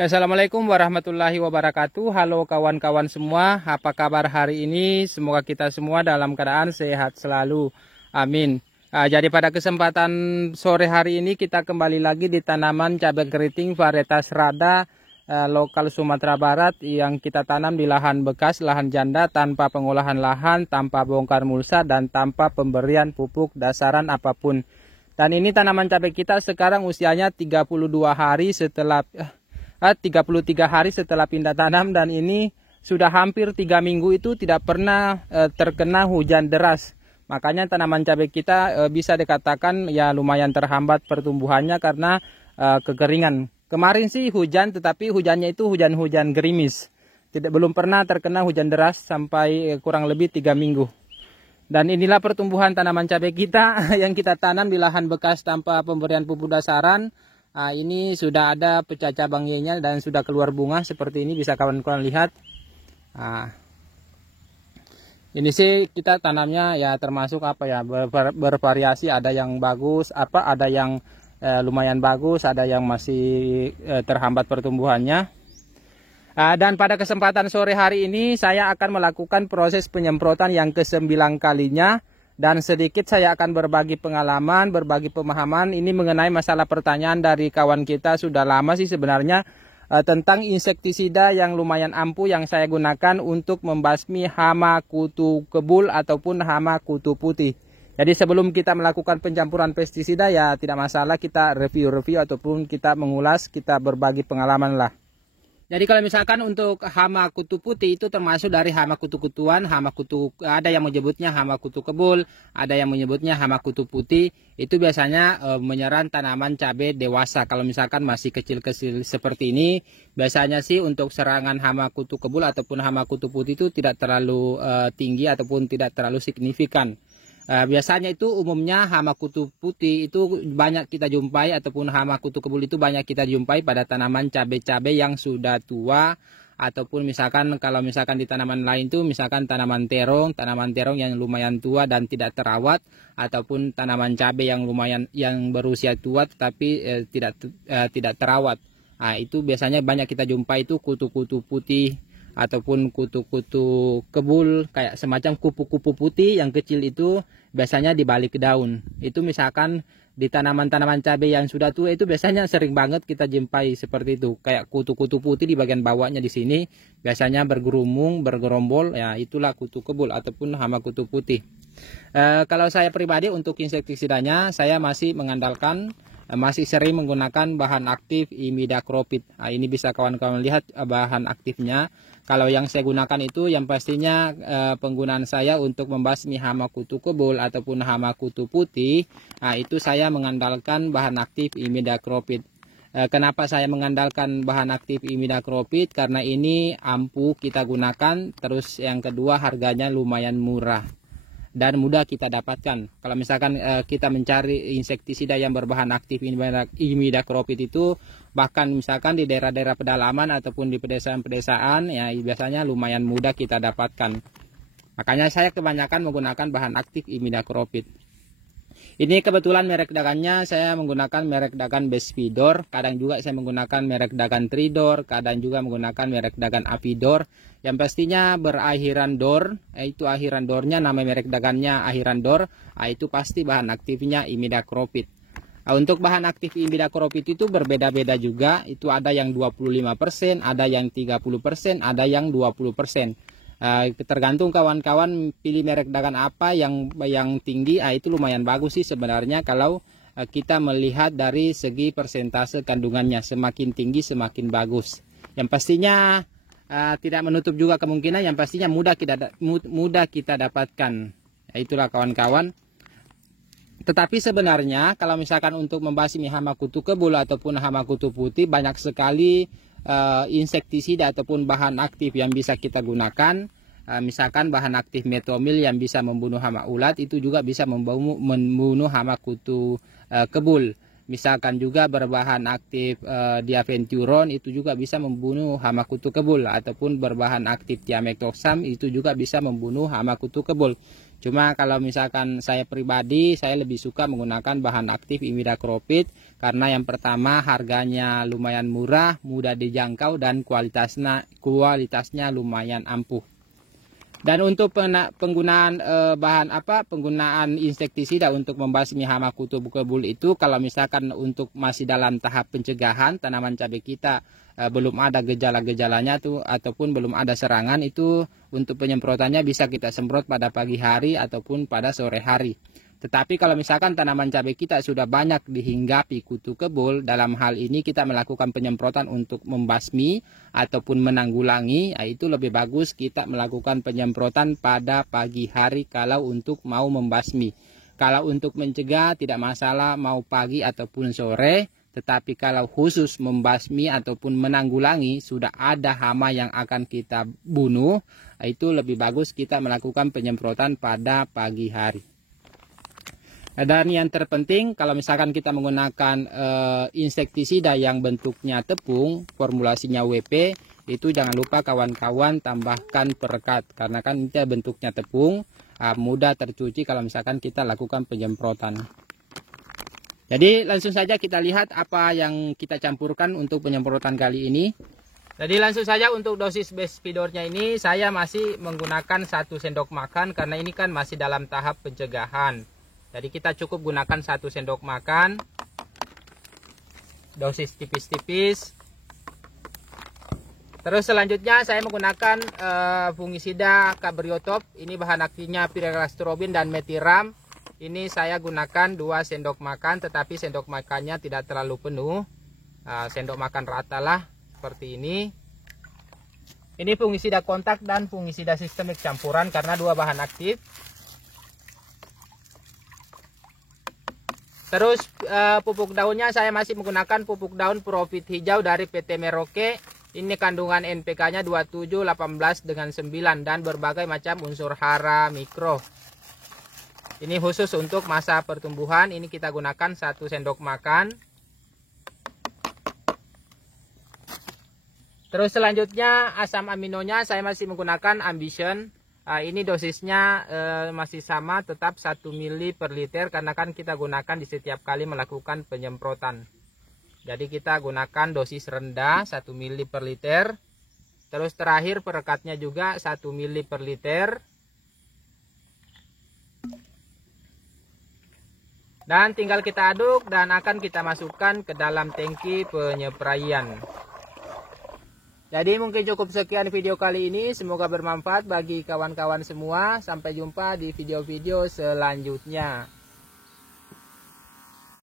Ya, Assalamualaikum warahmatullahi wabarakatuh. Halo kawan-kawan semua, apa kabar hari ini? Semoga kita semua dalam keadaan sehat selalu. Amin. Jadi pada kesempatan sore hari ini kita kembali lagi di tanaman cabai keriting varietas Rada lokal Sumatera Barat yang kita tanam di lahan bekas, lahan janda, tanpa pengolahan lahan, tanpa bongkar mulsa, dan tanpa pemberian pupuk dasaran apapun. Dan ini tanaman cabai kita sekarang usianya 32 hari setelah 33 hari setelah pindah tanam, dan ini sudah hampir 3 minggu itu tidak pernah terkena hujan deras. Makanya tanaman cabai kita bisa dikatakan ya lumayan terhambat pertumbuhannya karena kekeringan. Kemarin sih hujan, tetapi hujannya itu hujan-hujan gerimis. Belum pernah terkena hujan deras sampai kurang lebih 3 minggu. Dan inilah pertumbuhan tanaman cabai kita yang kita tanam di lahan bekas tanpa pemberian pupuk dasaran. Ini sudah ada pecah cabangnya dan sudah keluar bunga seperti ini, bisa kawan-kawan lihat. Ini sih kita tanamnya ya termasuk bervariasi, ada yang bagus, ada yang lumayan bagus, ada yang masih terhambat pertumbuhannya. Dan pada kesempatan sore hari ini saya akan melakukan proses penyemprotan yang ke-9 kalinya. Dan sedikit saya akan berbagi pengalaman, berbagi pemahaman ini mengenai masalah pertanyaan dari kawan kita sudah lama sih sebenarnya tentang insektisida yang lumayan ampuh yang saya gunakan untuk membasmi hama kutu kebul ataupun hama kutu putih. Jadi sebelum kita melakukan pencampuran pestisida ya tidak masalah kita review ataupun kita mengulas, kita berbagi pengalaman lah. Jadi kalau misalkan untuk hama kutu putih itu termasuk dari hama kutu-kutuan, ada yang menyebutnya hama kutu kebul, ada yang menyebutnya hama kutu putih. Itu biasanya menyerang tanaman cabai dewasa. Kalau misalkan masih kecil-kecil seperti ini, biasanya sih untuk serangan hama kutu kebul ataupun hama kutu putih itu tidak terlalu tinggi ataupun tidak terlalu signifikan. Biasanya itu umumnya hama kutu putih itu banyak kita jumpai ataupun hama kutu kebul itu banyak kita jumpai pada tanaman cabai-cabai yang sudah tua, ataupun misalkan kalau misalkan di tanaman lain tuh misalkan tanaman terong yang lumayan tua dan tidak terawat, ataupun tanaman cabai yang berusia tua tetapi tidak terawat. Itu biasanya banyak kita jumpai itu kutu-kutu putih ataupun kutu-kutu kebul, kayak semacam kupu-kupu putih yang kecil itu biasanya di balik daun. Itu misalkan di tanaman-tanaman cabai yang sudah tua itu biasanya sering banget kita jumpai seperti itu, kayak kutu-kutu putih di bagian bawahnya di sini biasanya bergerumung, bergerombol, ya itulah kutu kebul ataupun hama kutu putih. Kalau saya pribadi untuk insektisidanya saya masih sering menggunakan bahan aktif imidacloprid. Ini bisa kawan-kawan lihat bahan aktifnya. Kalau yang saya gunakan itu yang pastinya penggunaan saya untuk membasmi hama kutu kebul ataupun hama kutu putih, itu saya mengandalkan bahan aktif imidacloprid. Kenapa saya mengandalkan bahan aktif imidacloprid? Karena ini ampuh kita gunakan, terus yang kedua harganya lumayan murah dan mudah kita dapatkan. Kalau misalkan kita mencari insektisida yang berbahan aktif imidacloprid itu bahkan misalkan di daerah-daerah pedalaman ataupun di pedesaan-pedesaan ya biasanya lumayan mudah kita dapatkan. Makanya saya kebanyakan menggunakan bahan aktif imidacloprid. Ini kebetulan merek dagannya saya menggunakan merek dagan Bespidor, kadang juga saya menggunakan merek dagan Tridor, kadang juga menggunakan merek dagan Apidor. Yang pastinya berakhiran dor, itu akhiran dornya nama merek dagannya akhiran dor, itu pasti bahan aktifnya imidacloprid. Untuk bahan aktif imidacloprid itu berbeda-beda juga, itu ada yang 25%, ada yang 30%, ada yang 20%. Tergantung kawan-kawan pilih merek dagan apa yang tinggi, itu lumayan bagus sih sebenarnya kalau kita melihat dari segi persentase kandungannya, semakin tinggi semakin bagus. Yang pastinya tidak menutup juga kemungkinan, yang pastinya mudah kita dapatkan. Itulah kawan-kawan. Tetapi sebenarnya kalau misalkan untuk membasmi hama kutu kebul ataupun hama kutu putih banyak sekali insektisida ataupun bahan aktif yang bisa kita gunakan. Misalkan bahan aktif metomil yang bisa membunuh hama ulat, itu juga bisa membunuh hama kutu kebul. misalkan juga berbahan aktif diaventuron, itu juga bisa membunuh hama kutu kebul, ataupun berbahan aktif thiamethoxam itu juga bisa membunuh hama kutu kebul. Cuma kalau misalkan saya pribadi, saya lebih suka menggunakan bahan aktif imidacloprid karena yang pertama harganya lumayan murah, mudah dijangkau, dan kualitasnya lumayan ampuh. Dan untuk penggunaan penggunaan insektisida untuk membasmi hama kutu kebul itu, kalau misalkan untuk masih dalam tahap pencegahan, tanaman cabai kita belum ada gejala-gejalanya tuh ataupun belum ada serangan, itu untuk penyemprotannya bisa kita semprot pada pagi hari ataupun pada sore hari. Tetapi kalau misalkan tanaman cabai kita sudah banyak dihinggapi kutu kebul, dalam hal ini kita melakukan penyemprotan untuk membasmi ataupun menanggulangi, itu lebih bagus kita melakukan penyemprotan pada pagi hari kalau untuk mau membasmi. Kalau untuk mencegah tidak masalah mau pagi ataupun sore, tetapi kalau khusus membasmi ataupun menanggulangi sudah ada hama yang akan kita bunuh, itu lebih bagus kita melakukan penyemprotan pada pagi hari. Dan yang terpenting, kalau misalkan kita menggunakan insektisida yang bentuknya tepung, formulasinya WP, itu jangan lupa kawan-kawan tambahkan perekat, karena kan ini bentuknya tepung, mudah tercuci kalau misalkan kita lakukan penyemprotan. Jadi langsung saja kita lihat apa yang kita campurkan untuk penyemprotan kali ini. Jadi langsung saja untuk dosis bespidornya ini saya masih menggunakan 1 sendok makan karena ini kan masih dalam tahap pencegahan. Jadi kita cukup gunakan 1 sendok makan, dosis tipis-tipis. Terus selanjutnya saya menggunakan fungisida Cabriotop. Ini bahan aktifnya Pyrrolastrobin dan Metiram. Ini saya gunakan 2 sendok makan, tetapi sendok makannya tidak terlalu penuh. Sendok makan rata lah, seperti ini. Ini fungisida kontak dan fungisida sistemik campuran karena 2 bahan aktif. Terus pupuk daunnya saya masih menggunakan pupuk daun Profit hijau dari PT Merauke. Ini kandungan NPK-nya 27, 18 dengan 9 dan berbagai macam unsur hara mikro. Ini khusus untuk masa pertumbuhan. Ini kita gunakan 1 sendok makan. Terus selanjutnya asam aminonya saya masih menggunakan Ambition. Ini dosisnya masih sama, tetap 1 ml per liter karena kan kita gunakan di setiap kali melakukan penyemprotan. Jadi kita gunakan dosis rendah 1 ml per liter. Terus terakhir perekatnya juga 1 ml per liter. Dan tinggal kita aduk dan akan kita masukkan ke dalam tangki penyepraian. Jadi mungkin cukup sekian video kali ini. Semoga bermanfaat bagi kawan-kawan semua. Sampai jumpa di video-video selanjutnya.